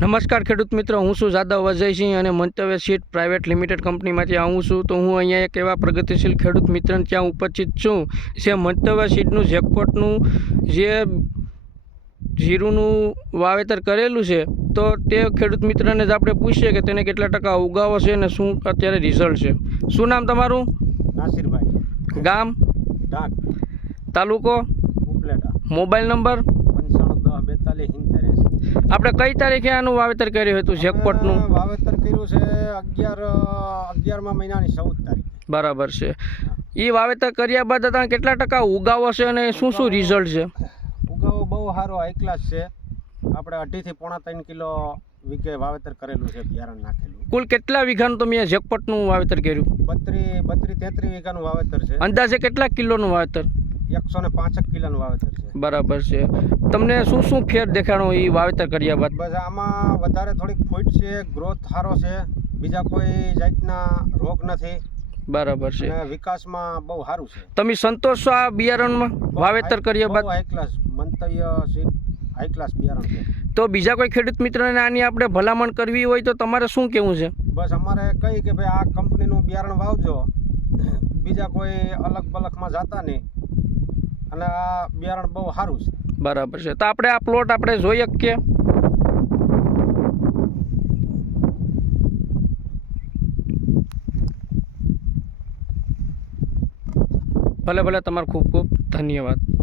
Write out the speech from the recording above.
નમસ્કાર ખેડૂત મિત્રો હું છું જાદવ અજયસિંહ અને મંતવ્ય સીટ પ્રાઇવેટ લિમિટેડ કંપનીમાંથી આવું છું. તો હું અહીંયા એક એવા પ્રગતિશીલ ખેડૂત મિત્ર ત્યાં ઉપસ્થિત છું જે મંતવ્ય સીટનું જેકપોટનું જે જીરુંનું વાવેતર કરેલું છે તો તે ખેડૂત મિત્રને જ આપણે પૂછીએ કે તેને કેટલા ટકા ઉગાવો છે અને શું અત્યારે રિઝલ્ટ છે. શું નામ તમારું? નાસિરભાઈ. ગામ? તાલુકો? Mobile number? પંચાણું દસ બેતાલીસ. આપણે કઈ તારીખે આનું વાવેતર કર્યું હતું જેકપોટનું? વાવેતર કર્યું છે અગિયાર અગિયારમા મહિનાની ચૌદ તારીખ. બરાબર છે. એ વાવેતર કર્યા બાદ તમે કેટલા ટકા ઉગાવો છે અને શું શું રિઝલ્ટ છે? ઉગાવો બહુ સારો હાઈ ક્લાસ છે. આપણે અઢીથી પોણા ત્રણ કિલો વીઘે વાવેતર કરેલું છે બિયારણ નાખેલું. કુલ કેટલા વીઘાનું તમે જેકપટનું વાવેતર કર્યું? બત્રી બત્રી તેત્રી વીઘાનું વાવેતર છે. અંદાજે કેટલા કિલોનું વાવેતર? એકસો ને પાંસઠ કિલોનું વાવેતર છે. બરાબર છે. તમને શું શું ફેર દેખાણો એ વાવેતર કર્યા બાદ? બસ આમાં વધારે થોડીક ફૂટ છે ગ્રોથ સારો છે. બીજા કોઈ જાતના રોગ નથી. બરાબર છે. વિકાસમાં બહુ સારું છે. તમે સંતોષ છો આ બિયારણમાં? વાવેતર કર્યા બાદ? હાઈ ક્લાસ મંતવ્ય હાઈ ક્લાસ બિયારણ છે. તો બીજા કોઈ ખેડૂત મિત્રને આની આપણે ભલામણ કરવી હોય તો તમારે શું કહેવું છે? બસ અમારે કહી કે ભાઈ આ કંપનીનું બિયારણ વાવજો. બીજા કોઈ અલગ બલકમાં જાતા નહીં. અને આ બિયારણ બહુ સારું છે. બરાબર છે. તો આપણે આ પ્લોટ આપણે જોઈ શકીએ. ભલે ભલે, તમારો ખૂબ ખૂબ ધન્યવાદ.